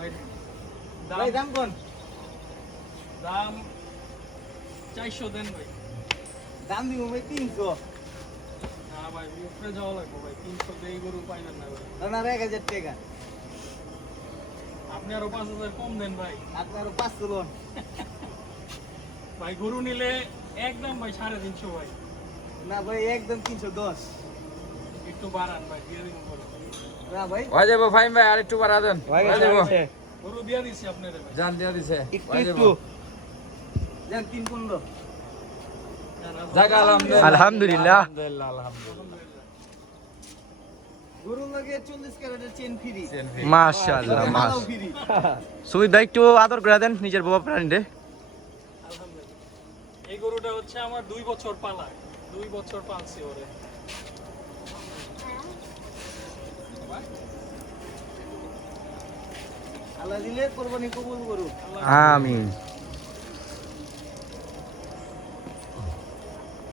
ভাই দাম কোন? দাম চারশো দেন ভাই। দাম দিব ভাই তিনশো। না ভাই উপরে যাওয়া লাগবে ভাই তিনশো দিয়ে গরু পাইবেন না ভাই। আপনার এক হাজার টাকা। আপনি আরও পাঁচ হাজার কম দেন ভাই। আপনারও পাঁচশো লোন ভাই গরু নিলে একদম ভাই সাড়ে তিনশো ভাই। না ভাই একদম তিনশো দশ। একটু বাড়ান ভাই দিয়ে দিন না ভাই। হয়ে যাব ফাইম ভাই আর একটু বাড়া দেন। হয়ে যাব। গরু ভাই। জান দিয়ে দিছে। একটু একটু। আলহামদুলিল্লাহ। আলহামদুলিল্লাহ। আলহামদুলিল্লাহ আলহামদুলিল্লাহ। সুমিত ভাই একটু আদর করে দেন নিজের বাবা প্রাণীরে। এই গরুটা হচ্ছে আমার দুই বছর পালা। দুই বছর পালছি ওরে। আমিন।